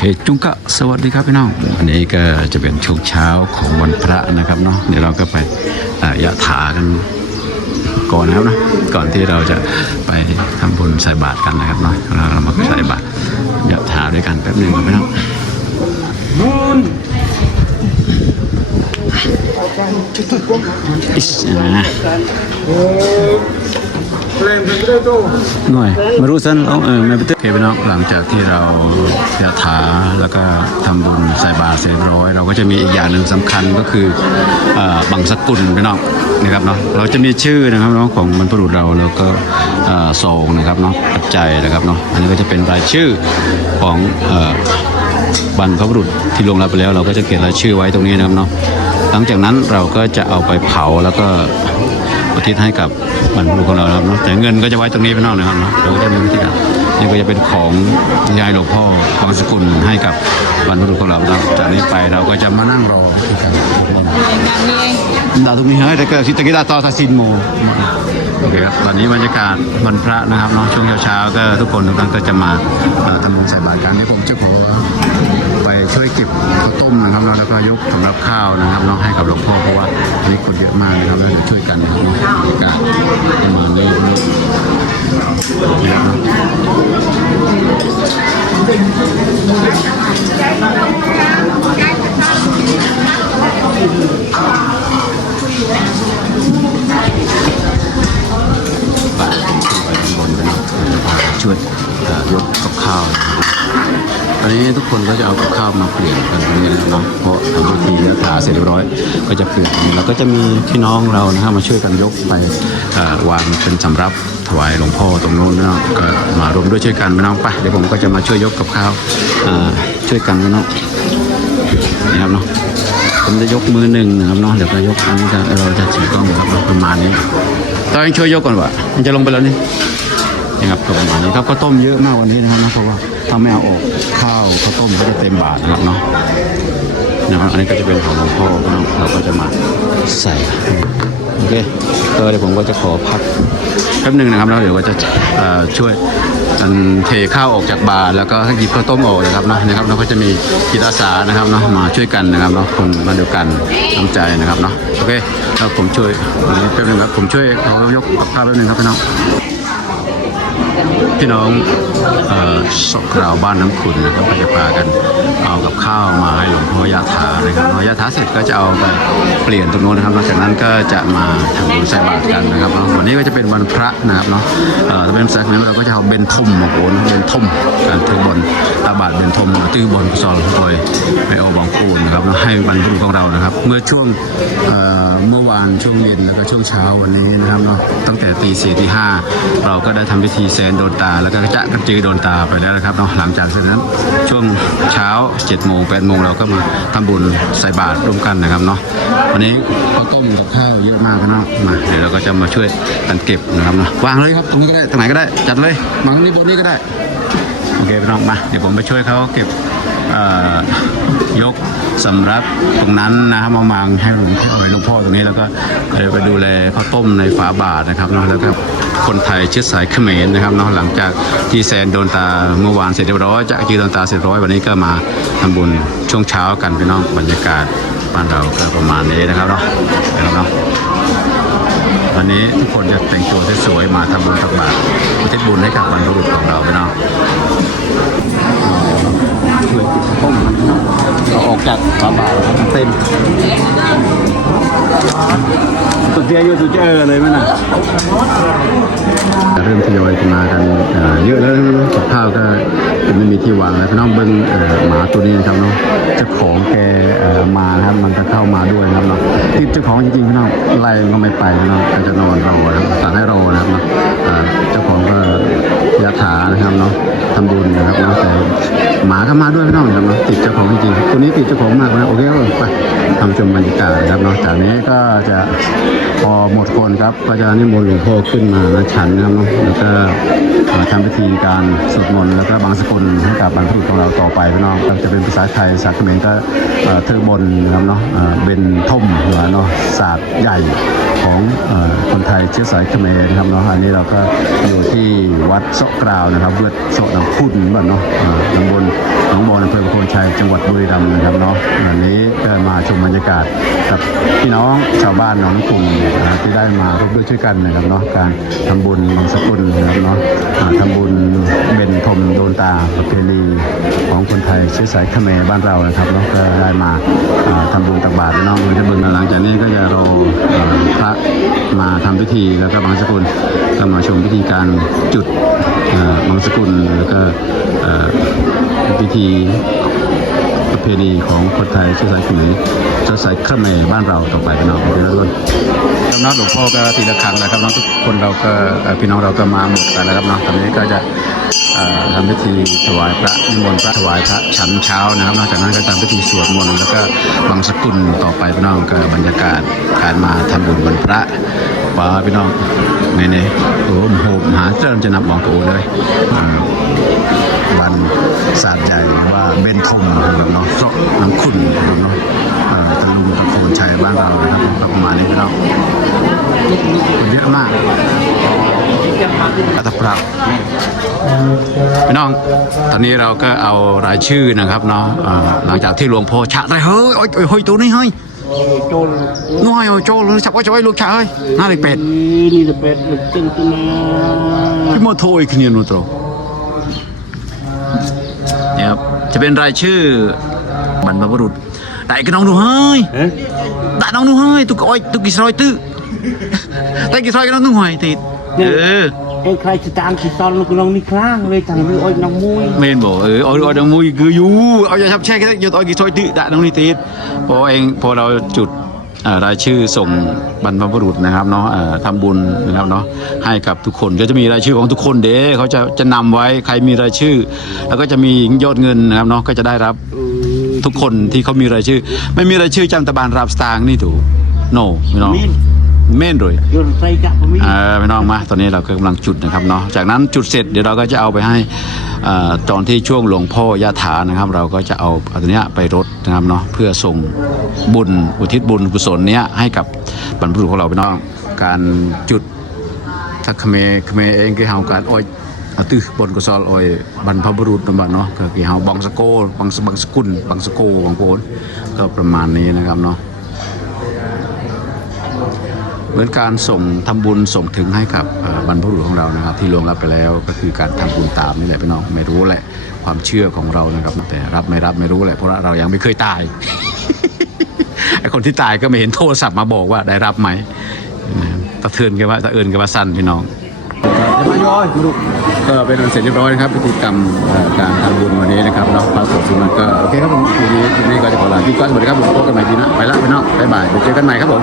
เคจุงกะสวัสดีครับพี่น้องวันนี้ก็จะเป็นช่วงเช้าของวันพระนะครับเนาะเดี๋ยวเราก็ไปอ่ายะถากันก่อนนะครับเนาะก่อนที่เราจะไปทำบุญใส่บาตรกันนะครับเนาะเราเรามาใส่บาตรยะถาด้วยกันแป๊บหนึงครับพี่น้องอิสนะ หน่วยมารู้สันเอาเออไม่ไปเตะโอเคพี่น้องหลังจากที่เรายะถาแล้วก็ทำบุญใส่บาตรเสร็จร้อย เราก็จะมีอีกอย่างหนึ่งสำคัญก็คืออบังสกุลพี่น้องนะครับเนาะเราจะมีชื่อนะครับเนาะของบรรพบุรุษเราแล้วก็เอ่งนะครับเนาะปัจจัยนะครับเนาะอันนี้ก็จะเป็นรายชื่อของอบรรพบุรุษที่ลงรับไปแล้วเราก็จะเขียนรายชื่อไว้ตรงนี้นะครับเนาะหลังจากนั้นเราก็จะเอาไปเผาแล้วก็อุทิศให้กับ บรรพบุรุษของเรานะครับเนาะแต่เงินก็จะไว้ตรงนี้ไปนอกนะครับเนาะเราก็จะมีวิธีการนี่ก็จะเป็นของยายหลวงพ่อบางสกุลให้กับบรรพบุรุษของเรานะครับจากนี้ไปเราก็จะมานั่งรอที่กันดาวทุกมีเฮ้ยแต่ก็คิดตะกี้ดาวต่อทาซินโมโอเคครับตอนนี้บรรยากาศวันพระนะครับเนาะช่วงเช้าๆก็ทุกคนทุกท่านก็จะมาเอ่อทำบุญใส่บาตรกันนี่ผมจะขอ ไปช่วยเก็บข้าว ต้มนะครับแล้วก็ยกสำหรับข้าวนะครับเนาะให้กับหลวงพ่อเพราะว่าวันนี้คนเยอะมากนะครับแล้วเดี๋ยวช่วยกันนะครับเนาะบรรยากาศประมาณนี้นะครับ คนก็จะเอากับข้าวมาเปลี่ยนกันตรงนี้นะครับเนาะเพราะทำพิธียะถาเสร็จเรียบร้อย ก็จะเปลี่ยนแล้วก็จะมีพี่น้องเรานะครับมาช่วยกันยกไปวางเป็นสำรับถวายหลวงพ่อตรงโน้นนะเนาะก็มารวมด้วยช่วยกันพี่น้องไปเดี๋ยวผมก็จะมาช่วยยกกับข้าวช่วยกันเน้องนี่ครับเนาะผมจะยกมือหนึ่งนะครับเนาะเดี๋ยวก็ยกอันนี้เราจะถือกล้องนะครับประมาณนี้ตอนนี้ช่วยยกก่อนวะมันจะลงไปแล้วนี่ นะครับก็ประมาณนี้ครับก็ต้มเยอะมากวันนี้นะครับนะเพราะว่าถ้าไม่เอาออกข้าวข้าวต้มก็จะเต็มบาทนะครับเนาะนะครับอันนี้ก็จะเป็นของหลวงพ่อนะเราก็จะมาใส่โอเคก็เดี๋ยวผมก็จะขอพักแป๊บหนึ่งนะครับแล้วเดี๋ยวก็จะช่วยกันเทข้าวออกจากบาตรแล้วก็หยิบข้าวต้มออกนะครับเนาะนะครับแล้วก็จะมีจิตอาสานะครับเนาะมาช่วยกันนะครับเนาะคนมาเดียวกันน้ำใจนะครับเนาะโอเคแล้วผมช่วยแป๊บหนึงครับผมช่วยเขายกกับข้าวแป๊บหนึงครับพี่น้อง พี่น้องสกราวบ้านน้ำขุนนะครับก็จะพากันเอากับข้าวมาให้หลวงพ่อยาถานะครับพอยาถาเสร็จก็จะเอาไปเปลี่ยนตรงโน้นนะครับหลังจากนั้นก็จะมาทำบุญใส่บาตรกันนะครับวันนี้ก็จะเป็นวันพระนะครับเนาะเอ่อถ้าเป็นสักนั้นเราก็จะเอาเบนทมมาโอนเบนทมการถือบนตาบาทเบนทมตื้อบนกุศลโดย ให้บรรพุนของเรานะครับ เมื่อช่วงเมื่อวานช่วงเย็นแล้วก็ช่วงเช้าวันนี้นะครับเนาะตั้งแต่ตีสี่ตีห้าเราก็ได้ทำพิธีแซนโดนตา แล้วก็จะกันจือโดนตาไปแล้วนะครับเนาะหลังจากเสร็จนั้นช่วงเช้า7จ็ดโมงแปดโมงเราก็มาทำบุญใส่บาตรร่วมกันนะครับเนาะวันนี้ข้าวต้มกับข้าวเยอะมากนะมาเดี๋ยวเราก็จะมาช่วยกันเก็บนะครับเนาะวางเลยครับตรงนี้ก็ได้ตรงไหนก็ได้จัดเลยวางนี่บนนี้ก็ได้โอเคพี่น้องมาเดี๋ยวผมไปช่วยเขาเก็บยก สำรับตรงนั้นนะครับมามางให้หลวงพ่อให้หลวงพ่อตรงนี้แล้วก็เดี๋ยไปดูแลข้าวต้มในฝาบาทนะครับเนาะแล้วก็คนไทยเชื้อสายเขมรนะครับเนาะหลังจากที่แซนโดนตาเมื่อวานเสร็จเรียบร้อยจากจีโดนตาเสร็จเรียบร้อยวันนี้ก็มาทำบุญช่วงเช้ากันพี่น้องบรรยากาศบ้านเราก็ประมาณนี้นะครับเนาะนะครับเนาะวันนี้ทุกคนจะแต่งตัวสวยๆมาทำบุญตักบาตรอุทิศบุญให้กับบรรพบุรุษของเราไปเนาะ เนาออกจากฝาบาเต็มตุเจียอยู่ตุเจอเลยมั้ยน่ะเริ่มทยอยกันมากันเยอะแล้วกับข้าวก็ไม่มีที่วางแล้วพี่น้องเบิ้งหมาตัวนี้นะครับเนาะเจ้าของแกมาครับมันจะเข้ามาด้วยนะครับเนาะที่เจ้าของจริงๆพี่น้องไล่ก็ไม่ไปพี่น้องก็จะนอนรอนะครับสั่งให้รอนะครับเนาะเจ้าของก็ยะถานะครับเนาะทำบุญนะครับเนาะแต่ หมาก็มาด้วยพี่น้องนะครับเนาะติดเจ้าของจริงๆตัวนี้ติดเจ้าของมากนะโอเคครับไปทำชมบรรยากาศนะครับเนาะจากนี้ก็จะพอหมดคนครับก็จะนิมนต์หลวงพ่อขึ้นมานะฉันนะครับเนาะแล้วก็ทำพิธีการสวดมนต์แล้วก็บางสกุลให้กับบรรพบุรุษของเราต่อไปพี่น้องจะเป็นภาษาไทยภาษาเขมรก็เอ่อบนนะครับเนาะเป็นท่มหัวเนาะศาสตร์ใหญ่ของคนไทยเชื้อสายเขมรนะครับเนาะอันนี้เราก็อยู่ที่วัดเสาะกราวนะครับเวทเสาะน้ำพุ่นบ้านเนาะตำบลหนองบอนอำเภอประโคนชัยจังหวัดบุรีรัมย์นะครับเนาะวันนี้ก็มาชมบรรยากาศกับพี่น้องชาวบ้านหนองกลุ่มนะที่ได้มาร่วมด้วยช่วยกันนะครับเนาะการทำบุญบางสกุลนะครับเนาะอ่าทำบุญเบนพรมโดนตาประเพณีของคนไทยเชื้อสายเขมรบ้านเรานะครับเนาะก็ได้มาอ่าทำบุญตักบาตรน้องบุญ มาทำพิธีแล้วก็บางสกุลก็มาชมพิธีการจุดบางสกุลแล้วก็พิธีประเพณีของคนไทยเชื้อสายขมรเชื้อสายเขมรบ้านเราต่อไปเป็น้องเดี๋ยวเราคำนัดหลวงพ่อก็ทีละครั้งแล้วครับน้องทุกคนเราก็พี่น้องเราก็มาหมดกันแล้วครับเนาะตอนนี้ก็จะ ทำพิธีถวายพระนิมนต์พระถวายพระฉันเช้านะครับ นอกจากนั้นก็ทำพิธีสวดมนต์แล้วก็บังสกุลต่อไปพี่น้องก็บรรยากาศการมาทำบุญวันพระป้าพี่น้องนี่นี่โอ้โหมหาเริ่มจะนับมองตัวเลยวันศาสตร์ใหญ่ว่าเบนทมนะครับเนาะเพราะน้ำขุ่นนะครับเนาะเอ่อตะลุงตะโคนชัยบ้านเรานะครับประมาณนี้ครับเยอะมาก อัตปรักพี่น้อง ตอนนี้เราก็เอารายชื่อนะครับเนาะหลังจากที่หลวงพ่อชะได้เฮ้ยโอ้ยโอ้ยตัวนี้เฮ้ยน้อยโจลจับไว้จับไว้ลูกชายน่าเด็กเป็ดนี่เด็กปดลูกเต็มตัวพี่มาโทรอีกเนี่ยนูตรเนี่ยจะเป็นรายชื่อบรรพบุรุษแต่กัน้องดูเฮ้ยแต่น้องดูเฮ้ยตุกอ้อยตุกกิสรอยตื้อแต่กิสรอยกันน้องดูหอยติด เออไอ้ใครจะตามติดตอนลูกน้องนี่คลางเลยทางเรื่อ้อยน้องมุ้ยเมนบอกเอออ้อยน้องมุ้ยคืออยู่เอาอย่าทับแช่แค่ยอดอ้อยกี่ช้อยตื้อดะน้องนิติพอเองพอเราจุดรายชื่อส่งบรรพบุรุษนะครับเนาะทำบุญนะครับเนาะให้กับทุกคนก็จะมีรายชื่อของทุกคนเด้เขาจะจะนำไว้ใครมีรายชื่อ แล้วก็จะมียอดเงินนะครับเนาะก็จะได้รับทุกคนที่เขามีรายชื่อ ไม่มีรายชื่อจำตะบานรับสตางค์นี่ถูกโนไม่น้อ เม่นเลยเออพี่น้องมาตอนนี้เราก็กำลังจุดนะครับเนาะจากนั้นจุดเสร็จเดี๋ยวเราก็จะเอาไปให้ตอนที่ช่วงหลวงพ่อยะถานะครับ เราก็จะเอาอันนี้ไปรถนะครับเนาะเพื่อส่งบุญอุทิศบุญกุศลเนี้ยให้กับบรรพบุรุษของเราไปน้องการจุดทักเมเมเองก็เฮาการอ้อยตื้อบนกุศลอ้อยบรรพบุรุษนั่นะมาณเนาะก็เฮาบังสโกบังสบังสกุลบังสโกบังโกนก็ประมาณนี้นะครับเนาะ เหมือนการส่งทำบุญส่งถึงให้กับบรรพบุรุษของเรานะครับ ที่ลวงลับไปแล้วก็คือการทำบุญตามนี่แหละพี่น้องไม่รู้แหละความเชื่อของเรานะครับ แต่รับไม่รับไม่รู้แหละเพราะว่าเรายังไม่เคยตายไอคนที่ตายก็ไม่เห็นโทรศัพท์มาบอกว่าได้รับไหมตะเทือนกันว่าตะเอินกันว่าสั้นพี่น้องจะมาย้อยคุณลูกก็เป็นอันเสร็จเรียบร้อยนะครับพิธีกรรมการทำบุญวันนี้นะครับเนาพระสงฆ์สุนันก็โอเคครับผมทีนี้ทีนี้ก็จะขอลาพี่ก้อนสวัสดีครับผมพบกันใหม่ทีนะไปละพี่น้องบ๊ายบายเจอกันใหม่ครับผม